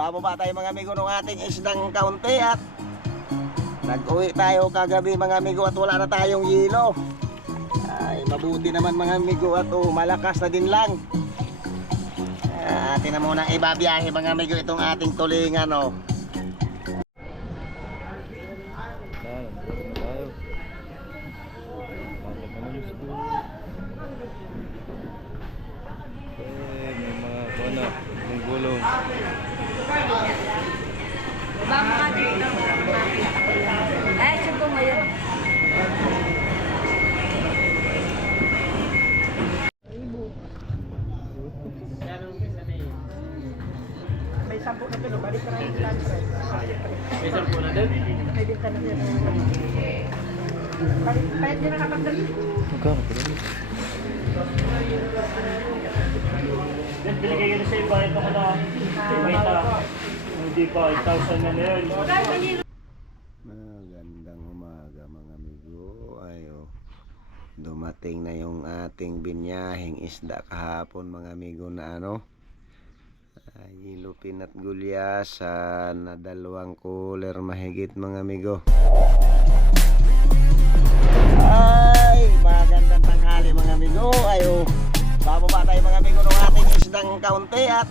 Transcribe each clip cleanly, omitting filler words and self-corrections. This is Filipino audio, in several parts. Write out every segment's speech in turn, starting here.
bababa tayo mga amigo ng ating isdang kaunti at nag-uwi tayo kagabi mga amigo at wala na tayong yelo. Ay mabuti naman mga amigo at malakas na din lang. Atin na muna ibabiyahe mga amigo itong ating tulingan oh. May mga kona, yung gulong. Ay, siya ngayon. May 10 na kilo, balik ka na yung transfer. May 10 na din? May binta na din. Balik, kahit din nakapagdal. Magkano pa rin? Binigay yun sa iba, ito ko na. Hindi pa, 8,000 na yun. Magandang umaga mga amigo. Ayo, dumating na yung ating binyahing isda kahapon mga amigo na yilupin at gulyasan na 2 cooler mahigit mga amigo. Ay, magandang tanghali mga amigo. Ayo, bababa tayo mga amigo ng ating isdang kaunti at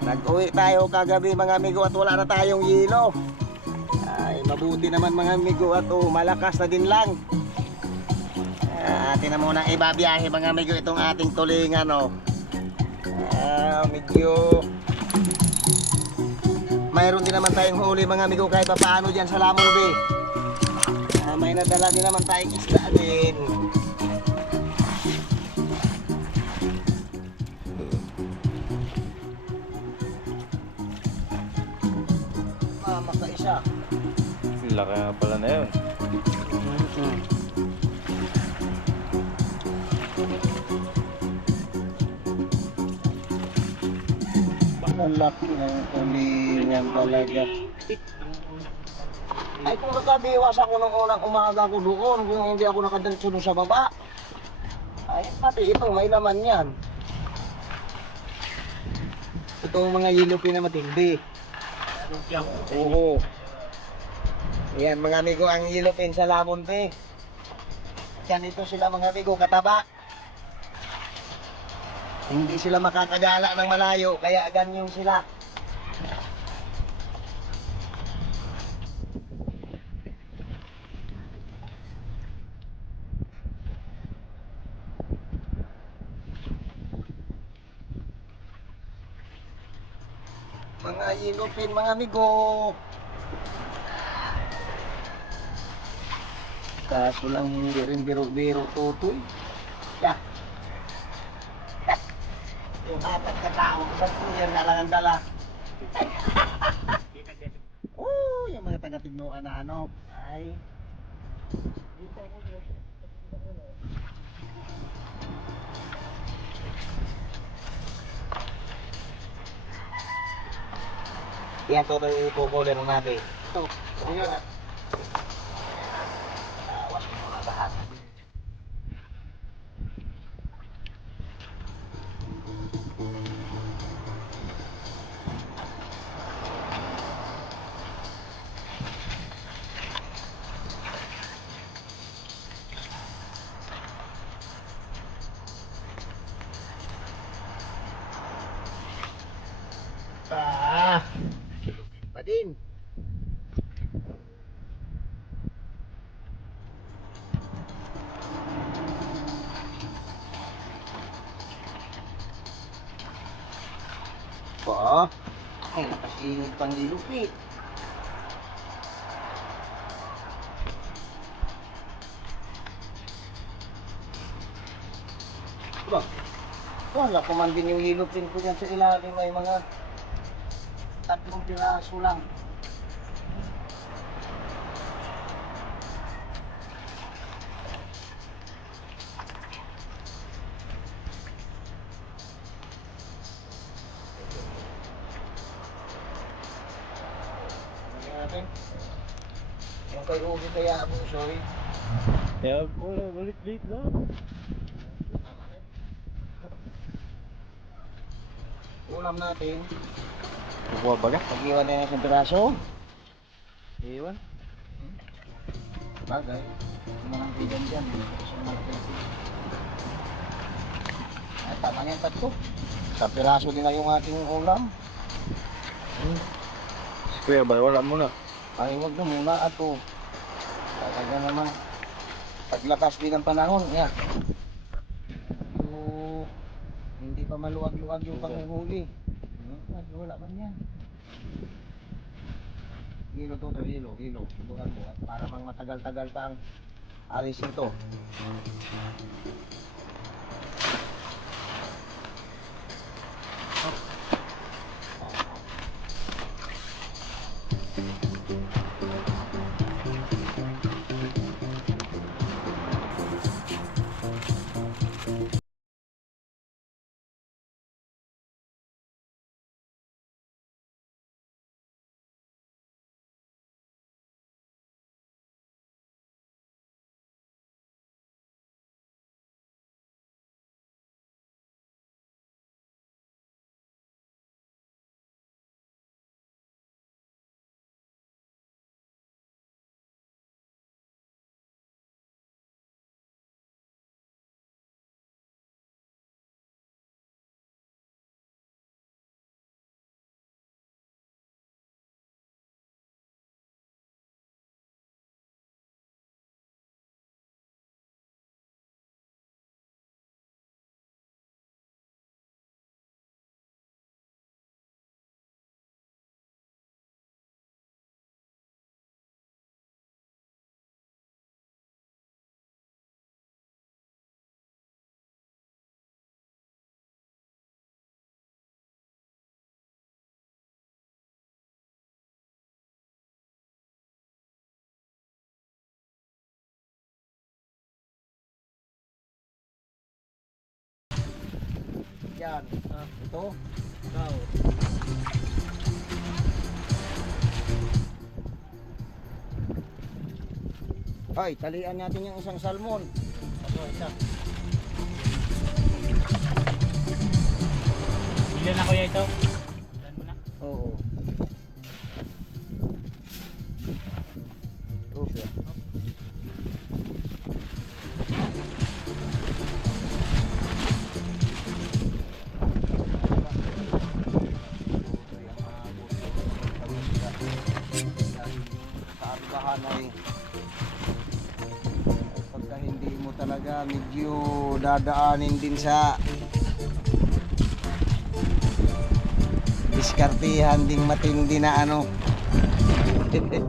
nag-uwi tayo kagabi mga amigo at wala na tayong yelo. Ay mabuti naman mga amigo at malakas na din lang. Atin na muna ibabiyahe mga amigo itong ating tulingan oh. Medyo mayroon din naman tayong huli mga amigo kahit pa paano dyan sa Lamon Bay. May nadala din naman tayong isda din. Makaisa. Laki nga pala na yun. Ang laki ng tulingan talaga. Ay kung nakabiwas ako nung unang umaga ko doon, kung hindi ako nakadalso sa baba. Ay pati ito may laman yan. Itong mga yilupin na matindi. Oo. Yan mga amigo ang yilupin sa Lamon Bay. Yan ito sila mga amigo kataba. Hindi sila makakagala ng malayo kaya ganyan sila. Mga yilupin mga amigo. Kaso lang hindi rin biro-biro tutoy. Yeah. Yung 4 na tao, ba't yan na lang ang dala? Yung mga taga-Tignoan na ay. Yan to yung ipo-coller natin. Ito, yun ah. Awas mo na lahat. Pa din. Pa, ay nakasingit pang dilupit. Ba? Wala ko man din yung hilupin ko dyan sa ilalim may mga 3 piraso lang. Natin. Yung kay Ugi kaya ako, sorry. Kaya ulit-ulit lang. Ulam natin. Kukuha ba ka? Pag-iwan na yung piraso. Iwan. Bagay. Manang bigan dyan. So, malaki na sila. Ay, tama na yung tatlo. Sa piraso din na yung ating ulam. Si Kuya ba? Wala muna. Ay, huwag na muna ato. Talaga naman. Paglakas din ang panahon. Yan. So, hindi pa maluwag-luwag yung panghuhuli. Wala man yan. Hilo to, hilo. Subukan mo. At para mang matagal-tagal pa ang alis ito. Yan. Ito. Ikaw. Ay, talian natin yung isang salmon. Ito, isa. Ilan na kuya ito? Ilan mo na? Oo. Okay. Pagka hindi mo talaga medyo dadaanin din sa diskartihan ding matindi na ano. Hindi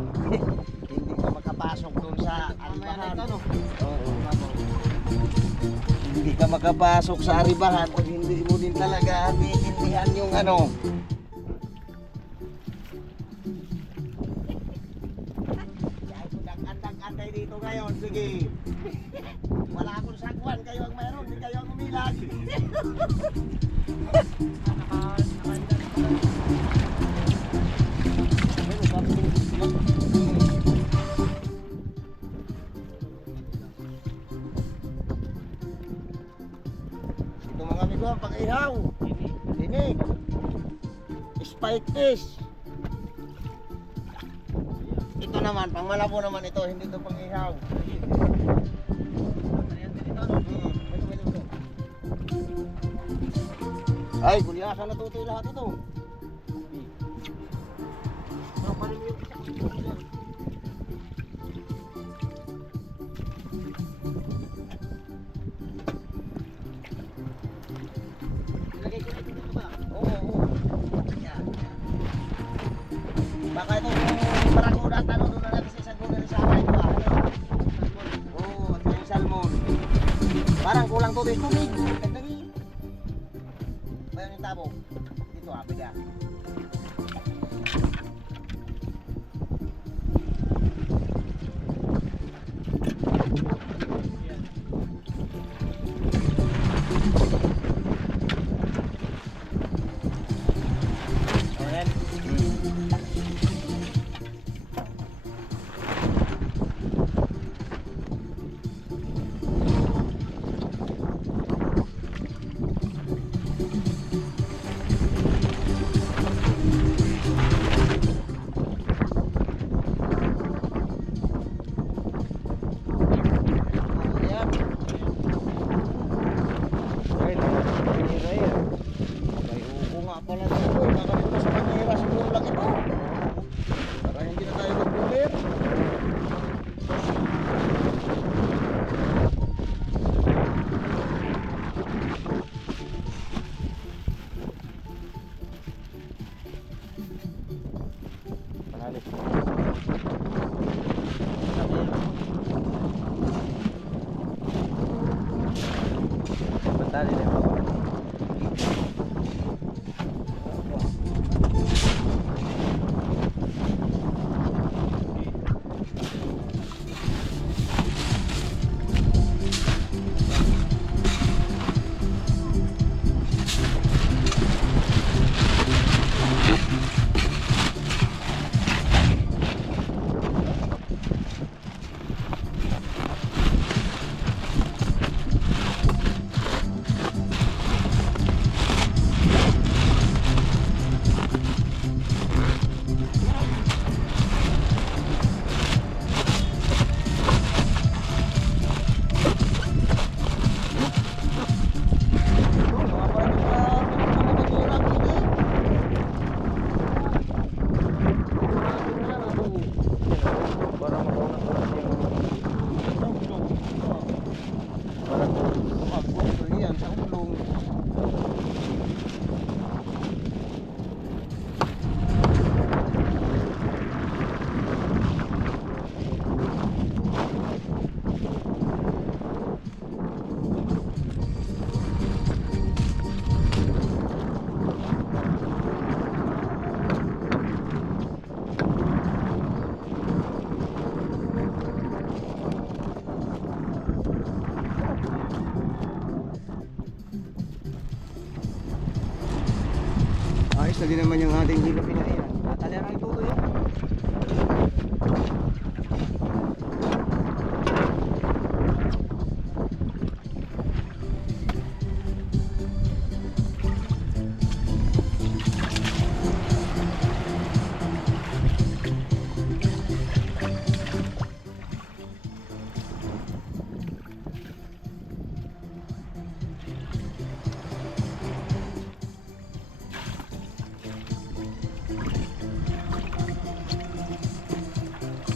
ka makapasok doon sa aribahan. Oo. Hindi ka makapasok sa aribahan pag hindi mo din talaga maintindihan yung ano. Antay dito ngayon, sige. Wala akong sagwan, kayo ang mayroon, hindi kayo ang umilag. Ito mga amigo, ang pag-ihaw. Dinig. Spike fish. Ito naman, pang malabo naman ito, hindi ito pang ihaw. Ay, gulyasan na tutoy lahat ito. Ilagay ko na ito ba? Oo. Yan. Baka itong barakuda at ano doon na natin sa isang gulay sa akin ko. Oo, at yung salmon. Parang kulang tubig. Kandangin. Bayan yung tabo. Dito pwede ah. tanghali. Pantali na ako. Para makauna-una yung Ayos na din naman yung ating hilo pinairan. Tatalian ang ituloy yun.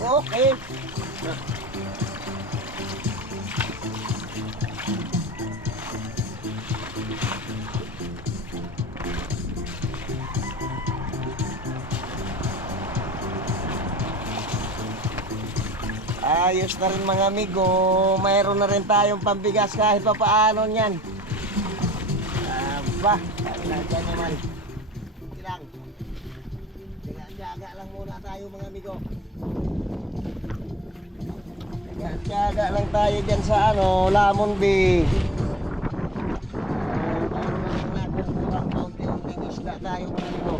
Okay. Ayos na rin mga amigo. Mayroon na rin tayong pambigas kahit pa paano niyan. Aba, talaga naman. Ilang. Tiyaga lang muna tayo mga amigo. Tiyaga lang tayo dyan sa ano, Lamon Bay. Nakukurang kaunti-unting isda tayo mga amigo.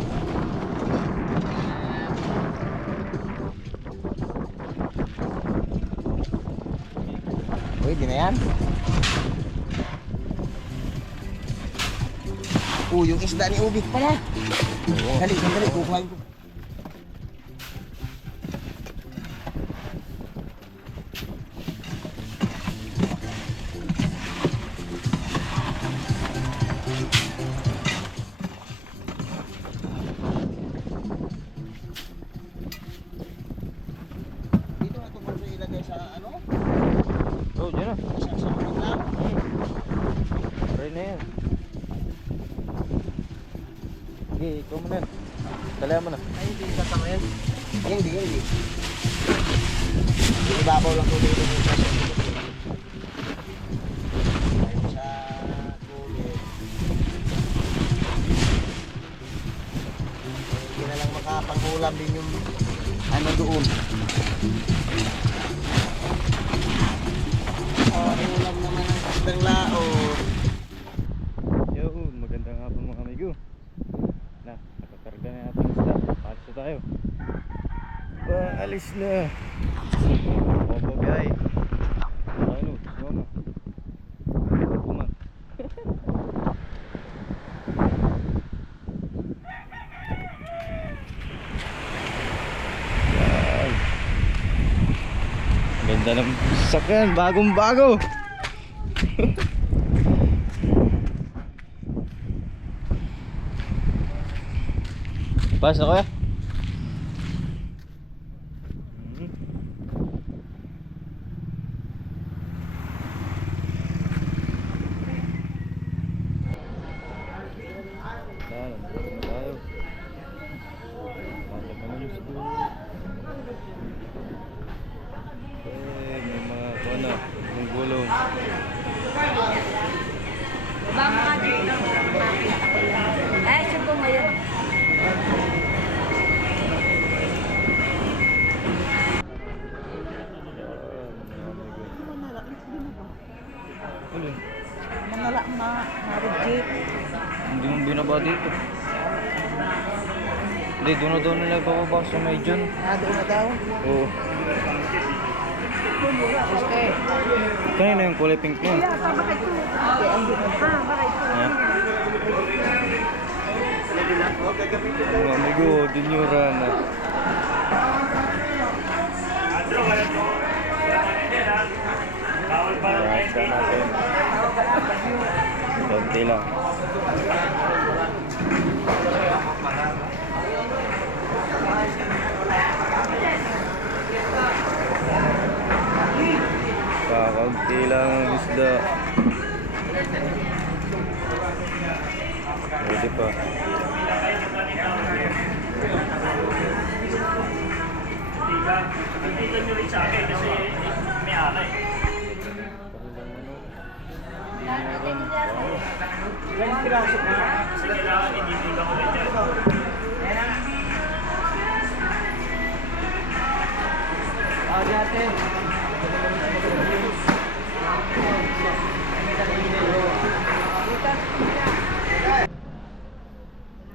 Pwede na yan. Yung isda ni Ubik pala. Dali, kukuhain ko. Dito na ito mo ilagay sa ano? oh, dyan na. Sa mga lang. Try na yan. Sige, ikaw mo na. Talaya mo na. Ay, hindi kasama yan. Hindi. Ibabaw lang ko dito sa kulit. Hindi na lang makapanghulam din yung ano doon. Ulam naman ang isdang laot. Yo, magandang hapon mga amigo. Nakakarga na natin isda. Paalis na tayo. Paalis na. Opo guys. Ano? Mama. Kuman. Ganda ng sakyan, bagong bago. Pas na kuya. Tayo. Tayo. Tayo. bababa dito. Hindi, doon nila bababa sa may dyan. Doon na daw. Oo. Okay. Kanina yung kulay pink yun. Bakit po? Bakit po? Ha? Mga amigo, dinyura na. Bawal pa lang kayo. Sa natin. Konti lang. Kaunti lang ang isda. Pwede pa. Dito nyo rin sa akin kasi may alay. Ilang piraso na? Kasi kailangan hindi ko ulit yan. Dati.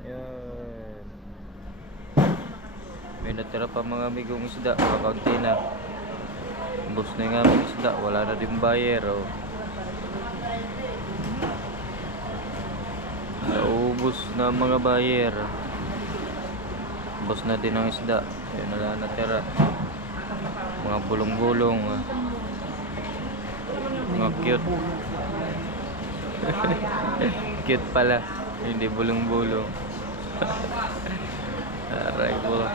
Yan. May natira pa mga amigong isda. Kakaunti na. Ubus na yung aming isda. Wala na din buyer. Oh. Naubos na ang mga buyer. Ubus na din ang isda. Yun na lang natira. Mga bulong-bulong. Mga cute. Cute pala. Hindi bulong-bulong. Aray po.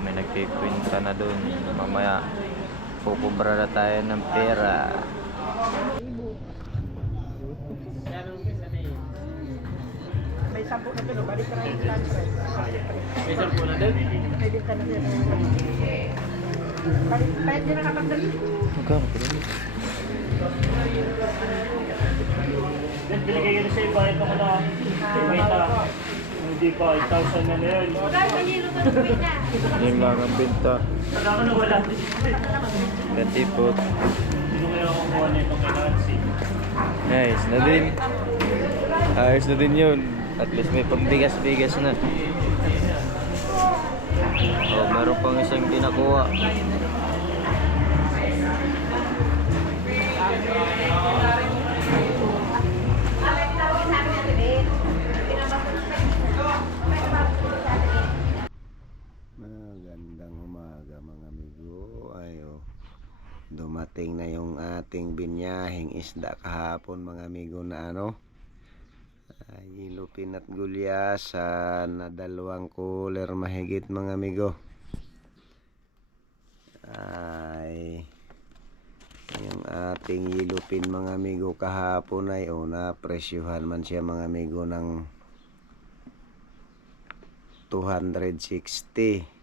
May nagkikwinta na dun. Mamaya kukubra na tayo ng pera. May 10 na kilo, balik ka na yung lunch break. May sarpo na din. May binta na yan. Balik din na kapag dali. Magkano pa rin? Then binigay ko na sa iba ito ko na. Hindi pa, 8,000 na yun. Yung lang ang binta. Wala ko na wala. Katipot. Hindi ko kaya kukuha na itong kay Nancy. Nice na din. Ayos na din yun. At least may pambigas-bigas na. Oh, meron pang isang dinakuha. Magandang umaga mga amigo. Dumating na yung ating binyahing isda kahapon mga amigo na yilupin at gulyasan na 2 cooler mahigit mga amigo. Ay yung ating yilupin mga amigo kahapon ay napresyuhan man siya mga amigo ng 260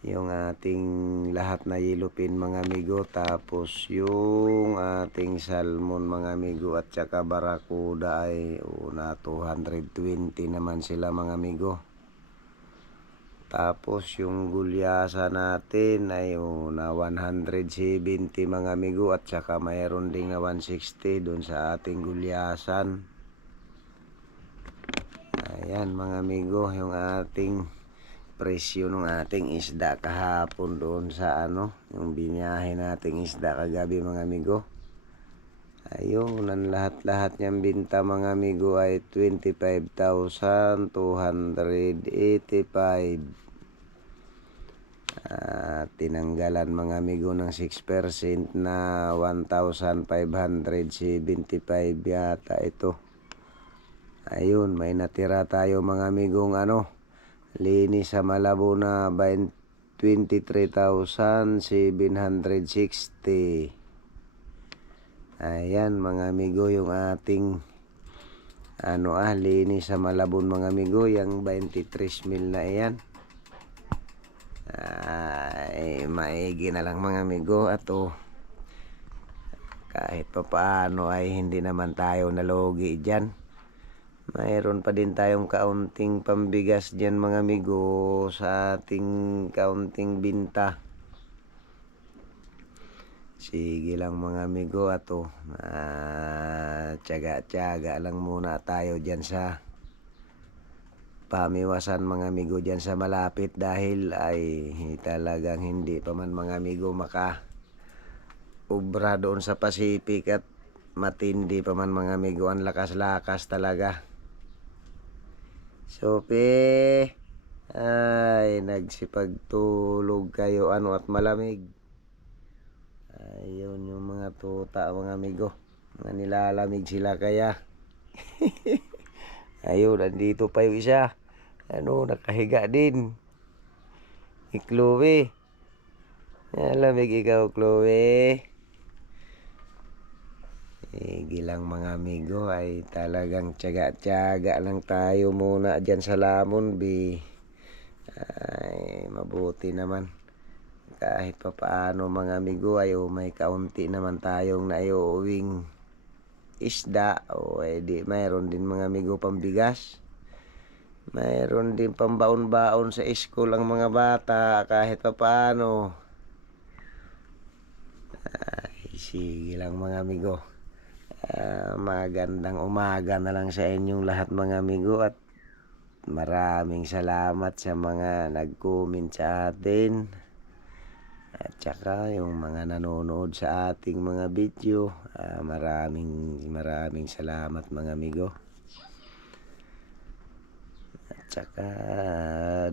yung ating lahat na yilupin mga amigo, tapos yung ating salmon mga amigo at saka barakuda ay na 220 naman sila mga amigo. Tapos yung gulyasa natin ay na 170 mga amigo, at saka mayroon ding na 160 dun sa ating gulyasan. Ayan mga amigo, yung ating presyo ng ating isda kahapon doon sa yung binyahe nating isda kagabi mga amigo. Ayun, ang lahat-lahat niyang binta mga amigo ay 25,285. Tinanggalan mga amigo ng 6% na 1,575 yata ito. Ayun, may natira tayo mga amigong linis sa Malabo na 23,760. Ayan mga amigo, yung ating linis sa Malabon mga amigo, yung 23 mil na iyan. Ay maigi na lang mga amigo, at kahit pa paano ay hindi naman tayo nalugi dyan. Mayroon pa din tayong kaunting pambigas dyan mga amigo sa ating kaunting binta. Sige lang mga amigo at tiyaga-tiyaga lang muna tayo dyan sa pamiwasan mga amigo dyan sa malapit dahil ay talagang hindi pa man mga amigo maka-ubra doon sa Pacific at matindi pa man mga amigo, ang lakas-lakas talaga. Sope, ay nagsipagtulog kayo ano at malamig. Ayun yung mga tuta mga amigo, mga nilalamig sila kaya. Ayun, nandito pa yung isa, ano, nakahiga din. Si Chloe, lamig ikaw Chloe. Sige lang mga amigo, ay talagang tiyaga-tiyaga lang tayo muna dyan sa lamon bi. Ay mabuti naman kahit pa paano mga amigo ay may kaunti naman tayong naiuwing isda o edi mayroon din mga amigo pambigas, mayroon din pambaon-baon sa school ang mga bata kahit pa paano. Ay sige lang mga amigo, magandang umaga na lang sa inyong lahat mga amigo at maraming salamat sa mga nag-comment sa atin at saka yung mga nanonood sa ating mga video. Maraming salamat mga amigo. At saka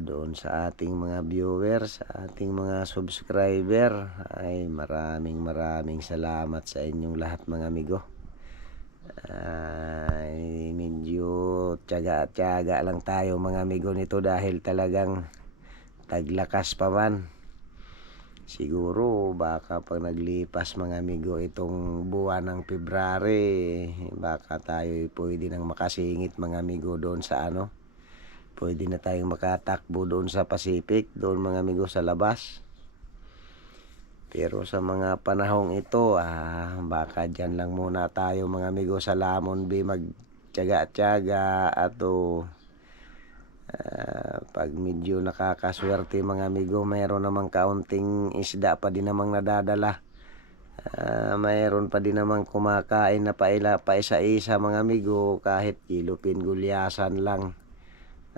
doon sa ating mga viewers, sa ating mga subscriber, ay maraming salamat sa inyong lahat mga amigo. Ay medyo tiyaga lang tayo mga amigo nito dahil talagang taglakas pa man. Siguro baka pag naglipas mga amigo itong buwan ng February, baka tayo pwede nang makasingit mga amigo doon sa ano, pwede na tayong makatakbo doon sa Pacific, doon mga amigo sa labas. Pero sa mga panahong ito, baka dyan lang muna tayo mga amigo sa lamon bi magtiyaga-tiyaga ato. Pag medyo nakakaswerte mga amigo, mayroon namang kaunting isda pa din namang nadadala. Mayroon pa din namang kumakain na paisa-isa mga amigo kahit kilupin gulyasan lang.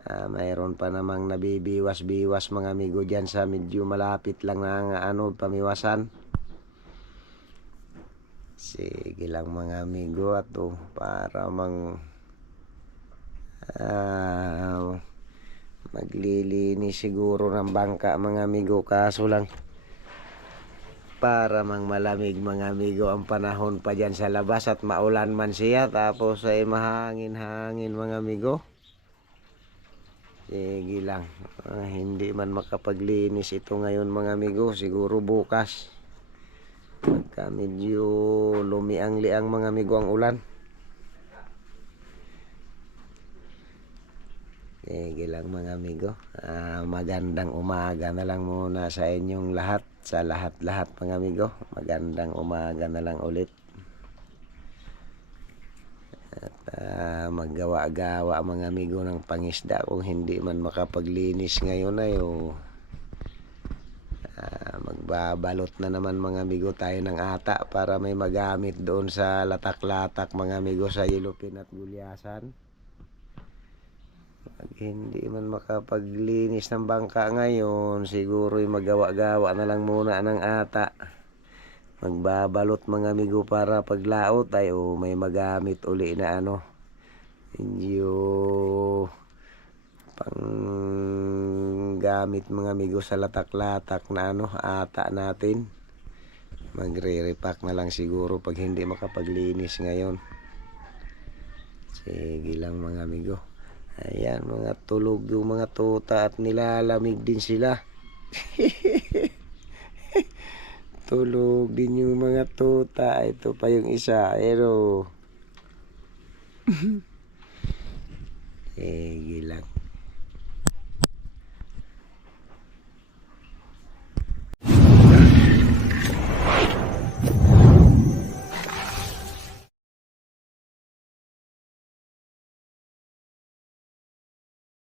Mayroon pa namang nabibiwas-biwas mga amigo dyan sa medyo malapit lang na pamiwasan. Sige lang mga amigo ato para maglilinis siguro ng bangka mga amigo, kaso lang para malamig mga amigo ang panahon pa dyan sa labas at maulan man siya tapos ay mahangin-hangin mga amigo. Sige lang, hindi man makapaglinis ito ngayon mga amigo, siguro bukas pagka medyo lumiang-liang mga amigo ang ulan. Sige lang mga amigo, magandang umaga na lang muna sa inyong lahat, sa lahat-lahat mga amigo, magandang umaga na lang ulit. At maggawa-gawa mga amigo ng pangisda kung hindi man makapaglinis ngayon ay magbabalot na naman mga amigo tayo ng ata para may magamit doon sa latak-latak mga amigo sa yelupin at gulyasan. Pag hindi man makapaglinis ng bangka ngayon, siguro magawa-gawa na lang muna ng ata. Magbabalot mga amigo para paglaot ay may magamit uli na medyo panggamit mga amigo sa latak-latak na ata natin. Magre-repack na lang siguro pag hindi makapaglinis ngayon. Sige lang mga amigo. Ayan, mga tulog yung mga tuta at nilalamig din sila. Tulog din yung mga tuta. Ito pa yung isa. Sige lang.